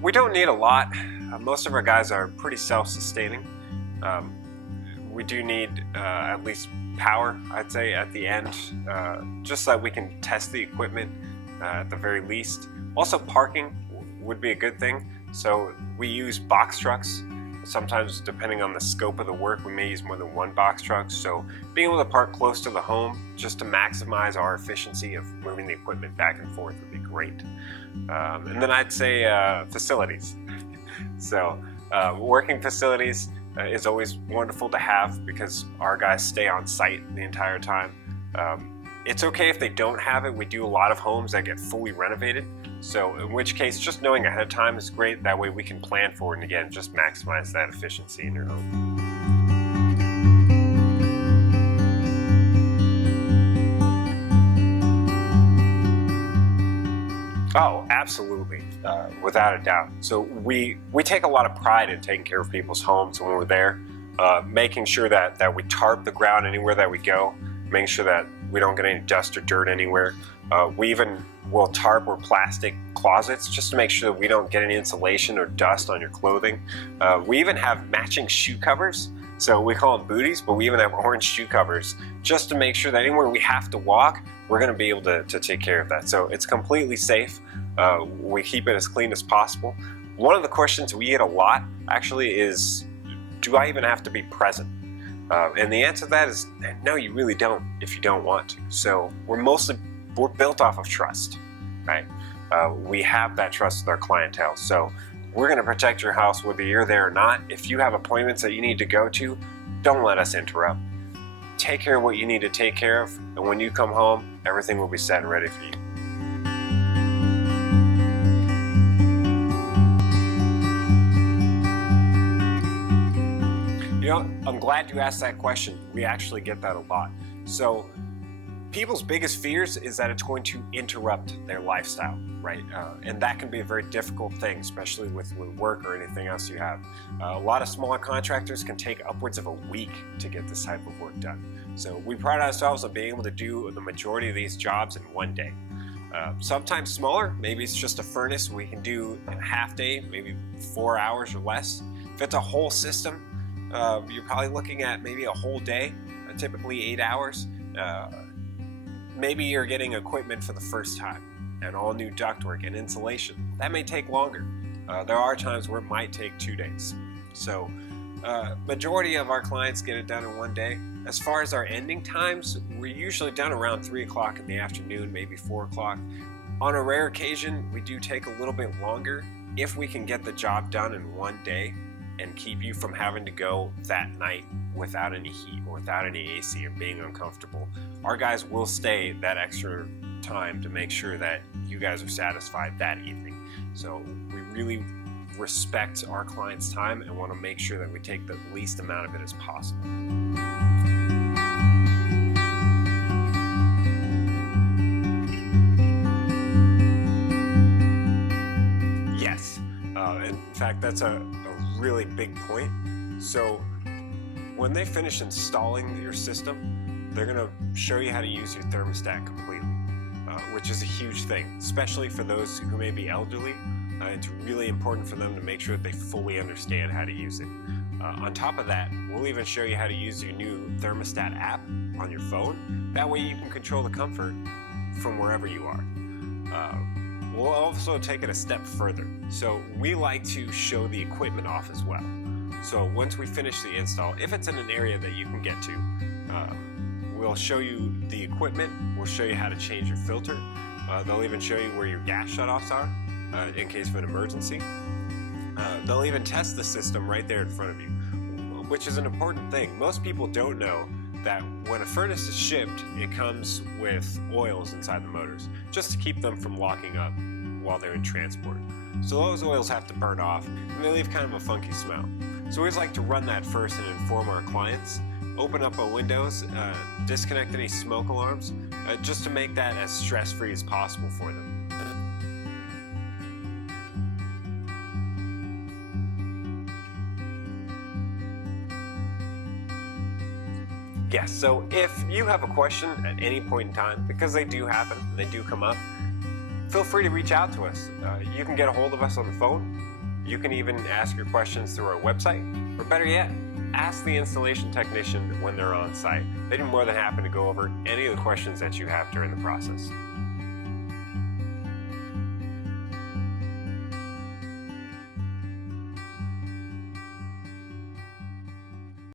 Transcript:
We don't need a lot. Most of our guys are pretty self-sustaining. We do need at least power, I'd say, at the end, just so that we can test the equipment at the very least. Also, parking would be a good thing. So we use box trucks. Sometimes, depending on the scope of the work, we may use more than one box truck. So being able to park close to the home just to maximize our efficiency of moving the equipment back and forth would be great. And then I'd say facilities. So working facilities is always wonderful to have because our guys stay on site the entire time. It's okay if they don't have it. We do a lot of homes that get fully renovated. So in which case, just knowing ahead of time is great. That way we can plan for it and again, just maximize that efficiency in your home. Oh, absolutely, without a doubt. So we take a lot of pride in taking care of people's homes when we're there, making sure that we tarp the ground anywhere that we go, making sure that we don't get any dust or dirt anywhere. We even will tarp or plastic closets just to make sure that we don't get any insulation or dust on your clothing. We even have matching shoe covers. So we call them booties, but we even have orange shoe covers just to make sure that anywhere we have to walk, we're going to be able to take care of that. So it's completely safe. We keep it as clean as possible. One of the questions we get a lot actually is, do I even have to be present? And the answer to that is no, you really don't if you don't want to. So we're built off of trust, right? We have that trust with our clientele. So we're going to protect your house whether you're there or not. If you have appointments that you need to go to, don't let us interrupt. Take care of what you need to take care of, and when you come home, everything will be set and ready for you. You know, I'm glad you asked that question. We actually get that a lot. So people's biggest fears is that it's going to interrupt their lifestyle, right? And that can be a very difficult thing, especially with work or anything else you have. A lot of smaller contractors can take upwards of a week to get this type of work done. So we pride ourselves on being able to do the majority of these jobs in one day. Sometimes smaller, maybe it's just a furnace we can do in a half day, maybe 4 hours or less. If it's a whole system, you're probably looking at maybe a whole day, typically 8 hours. Maybe you're getting equipment for the first time and all new ductwork and insulation. That may take longer. There are times where it might take 2 days. So majority of our clients get it done in one day. As far as our ending times, we're usually done around 3 o'clock in the afternoon, maybe 4 o'clock. On a rare occasion, we do take a little bit longer if we can get the job done in one day and keep you from having to go that night without any heat or without any AC and being uncomfortable. Our guys will stay that extra time to make sure that you guys are satisfied that evening. So we really respect our clients' time and want to make sure that we take the least amount of it as possible. Yes, in fact, that's a really big point. So when they finish installing your system, they're going to show you how to use your thermostat completely, which is a huge thing, especially for those who may be elderly. It's really important for them to make sure that they fully understand how to use it. On top of that, we'll even show you how to use your new thermostat app on your phone. That way you can control the comfort from wherever you are. We'll also take it a step further. So we like to show the equipment off as well. So once we finish the install, if it's in an area that you can get to, we'll show you the equipment. We'll show you how to change your filter. They'll even show you where your gas shutoffs are in case of an emergency. They'll even test the system right there in front of you, which is an important thing. Most people don't know that when a furnace is shipped, it comes with oils inside the motors, just to keep them from locking up while they're in transport. So those oils have to burn off, and they leave kind of a funky smell. So we always like to run that first and inform our clients, open up our windows, disconnect any smoke alarms, just to make that as stress-free as possible for them. Yes, so if you have a question at any point in time, because they do happen, they do come up, feel free to reach out to us. You can get a hold of us on the phone. You can even ask your questions through our website, or better yet, ask the installation technician when they're on site. They'd be more than happy to go over any of the questions that you have during the process.